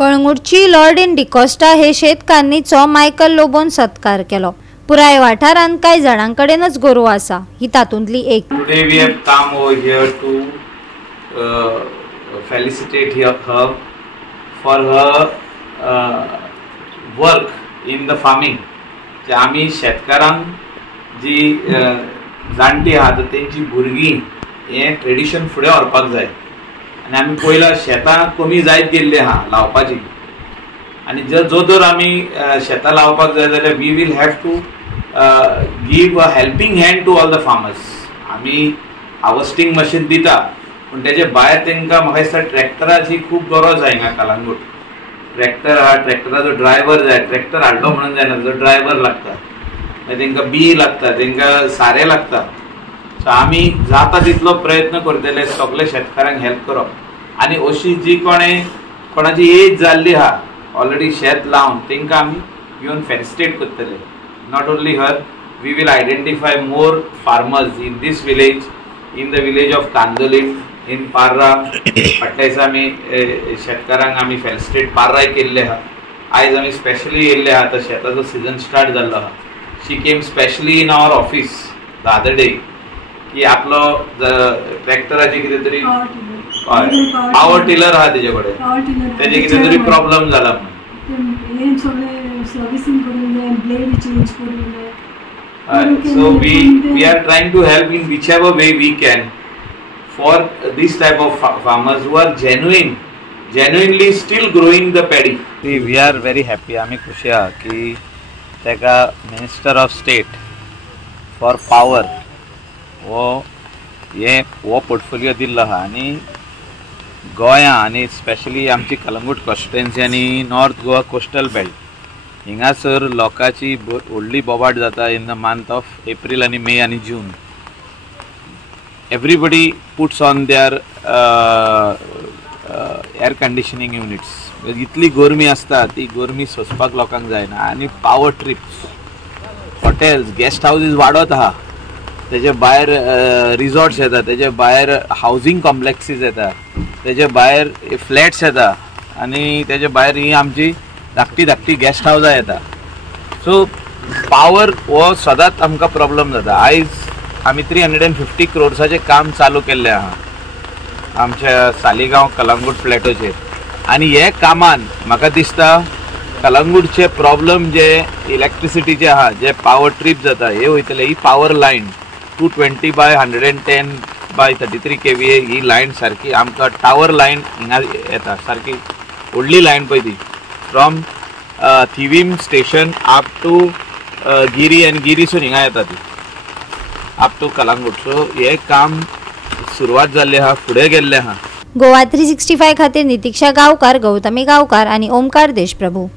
कळंगूटची Lord in D'Costa हे शेतकारांनीचो Michael लोबोन सत्कार केलो। पुराय वाठारांत कांय जाणांकडेनच गोरवां आसा, ही तातूंतली एक। Today we have come over here to felicitate her for her work in the farming. जे आमी शेतकारांक जी जाणटी आहात तेंची भुरगीं हे ट्रेडिशन फुडें व्हरपाक जाय आनी आमी पयला शेतां कमी जायत गेल्ली आहा लावपाची आनी जो जर आमी शेतां लावपाक जाय जाल्यार we will have to give a helping hand to all the farmers. आमी हार्वेस्टिंग मशीन दिता पूण तेजे भायर तांकां म्हाका दिसता ट्रॅक्टराची खूब गरज आहा हिंगा कलंगूट। ट्रॅक्टर आहा, ट्रॅक्टराचो ड्रायव्हर जाय, ट्रॅक्टर हाडलो म्हणून जायना, जो ड्रायव्हर लागता, तांकां बी लागता, तांकां सारें लागता। सो आमी जाता तितलो प्रयत्न करतले सगळे शेतकारांक हेल्प करप आनी अशी जी कोणाची एज जाल्ली आहा ऑलरेडी शेत लावन तांकां आमी घेवन फेलिसिटेट करतले। Not only her, we will identify more farmers in this village, in the village of Candolim, in Parra. फाटल्या दिसा आमी शेतकारांक आमी फेलिसिटेट पार्राय केल्ले आहा। आयज आमी स्पेशली येयल्ले आहा, आतां शेताचो सिजन स्टार्ट जाल्लो आहा। She came specially in our office the other day की आपलो ट्रॅक्टराची कितें तरी पावर टिलर आहा तेजे कडेन, तेजे कितें तरी प्रॉब्लेम जाला so we are trying to help in whichever way we can for this type of farmers who are genuinely still growing the paddy. We are very happy, आमी खुशी आहा की तेका minister of state for power वो portfolio दिल्लो आहा आनी गोंया आनी स्पेशली आमची कलंगूट कॉन्स्टिट्युएन्सी आनी नॉर्थ गोवा कोस्टल बेल्ट हिंगासर लोकांची व्हडली बोबाट जाता in the month of April आनी मे आनी June. Everybody puts on their air conditioning units. इतली गरमी आसता ती गरमी सोंसपाक लोकांक जायना आनी power trips, hotels, guest houses वाडत आहा, तेजे भायर रिसॉर्ट्स येता, तेजे भायर हावजींग कॉम्प्लेक्सीस येता, तेजे भायर फ्लॅट्स येता आनी तेजे भायर ही आमची धाकटी गेस्ट हावसां येता। सो पावर हो सदांच आमकां प्रॉब्लम जाता। आयज आमी 350 crores काम चालू केल्लें आहा आमच्या सालिगांव कलंगूट फ्लॅटोचेर आनी हे कामान म्हाका दिसता कलंगूटचे प्रॉब्लम जे इलेक्ट्रिसिटीचे आहा, जे पावर ट्रीप जाता हे वयतले। ही power line 220 by 110 by 33 kVA ही लायन सारकी आमकां टावर लायन हिंगा येता, सारकी व्हडली लायन पळय ती from Thivim station up to गिरी आनी गिरीसून हिंगा येता ती अप टू कलंगूट। सो हे काम सुरवात जाल्लें आहा, फुडें गेल्लें आहा। गोवा 365 खातीर नितीक्षा गांवकार, गौतमी गांवकार आनी ओमकार देशप्रभू।